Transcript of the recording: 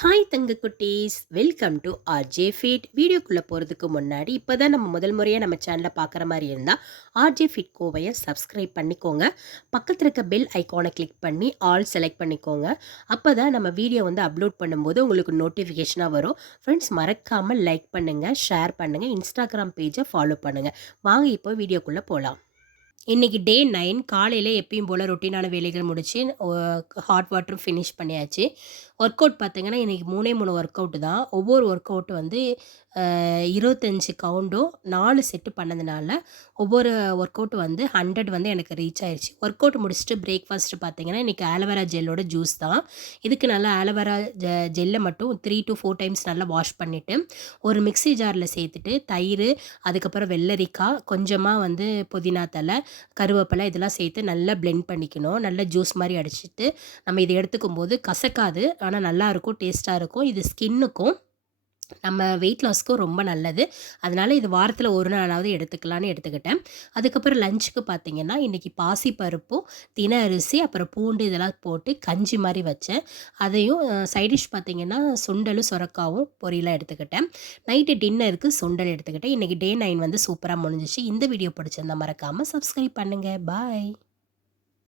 Hi தங்க குட்டீஸ், welcome to RJ feet. வீடியோக்குள்ளே போகிறதுக்கு முன்னாடி இப்போ தான் நம்ம முதல் முறையாக நம்ம சேனலில் பார்க்குற மாதிரி இருந்தால் ஆர்ஜே ஃபீட் கோவையை சப்ஸ்கிரைப் பண்ணிக்கோங்க. பக்கத்தில் இருக்க பெல் ஐக்கானை கிளிக் பண்ணி ஆல் செலக்ட் பண்ணிக்கோங்க. அப்போ தான் நம்ம வீடியோ வந்து அப்லோட் பண்ணும்போது உங்களுக்கு நோட்டிஃபிகேஷனாக வரும். ஃப்ரெண்ட்ஸ், மறக்காமல் லைக் பண்ணுங்கள், ஷேர் பண்ணுங்கள், இன்ஸ்டாகிராம் பேஜை ஃபாலோ பண்ணுங்கள். வாங்க இப்போ வீடியோக்குள்ளே போகலாம். இன்றைக்கி டே 9 காலையில் எப்பயும் போல் ரொட்டீனான வேலைகள் முடித்து ஹாட் வாட்டரும் ஃபினிஷ் பண்ணியாச்சு. ஒர்க் அவுட் பார்த்திங்கன்னா இன்றைக்கி 3 ஒர்க் அவுட்டு தான். ஒவ்வொரு ஒர்க் அவுட்டு வந்து 25 கவுண்டும் 4 செட்டு பண்ணதுனால ஒவ்வொரு ஒர்க் அவுட் வந்து 100 வந்து எனக்கு ரீச் ஆயிடுச்சு. ஒர்க் அவுட் முடிச்சுட்டு பிரேக்ஃபாஸ்ட்டு பார்த்திங்கன்னா இன்றைக்கி ஆலோவேரா ஜெல்லோட ஜூஸ் தான். இதுக்கு நல்லா ஆலோவேரா ஜெல்லை மட்டும் 3 to 4 டைம்ஸ் நல்லா வாஷ் பண்ணிவிட்டு ஒரு மிக்ஸி ஜாரில் சேர்த்துட்டு தயிர், அதுக்கப்புறம் வெள்ளரிக்காய், கொஞ்சமாக வந்து புதினா தலை, கருவேப்பிலை இதெல்லாம் சேர்த்து நல்லா பிளெண்ட் பண்ணிக்கணும். நல்லா ஜூஸ் மாதிரி அடிச்சுட்டு நம்ம இதை எடுத்துக்கும் போது கசக்காது, ஆனால் நல்லாயிருக்கும், டேஸ்ட்டாக இருக்கும். இது ஸ்கின்னுக்கும் நம்ம வெயிட் லாஸ்க்கும் ரொம்ப நல்லது. அதனால் இது வாரத்தில் ஒரு நாளாவது எடுத்துக்கலான்னு எடுத்துக்கிட்டேன். அதுக்கப்புறம் லஞ்சுக்கு பார்த்திங்கன்னா இன்றைக்கி பாசிப்பருப்பும், தினை அரிசி, அப்புறம் பூண்டு இதெல்லாம் போட்டு கஞ்சி மாதிரி வச்சேன். அதையும் சைடிஷ் பார்த்திங்கன்னா சுண்டலும் சொரக்காவும் பொரியலாக எடுத்துக்கிட்டேன். நைட்டு டின்னருக்கு சுண்டல் எடுத்துக்கிட்டேன். இன்றைக்கி டே 9 வந்து சூப்பராக முடிஞ்சிச்சு. இந்த வீடியோ பிடிச்சிருந்தா மறக்காமல் சப்ஸ்கிரைப் பண்ணுங்கள். பாய்.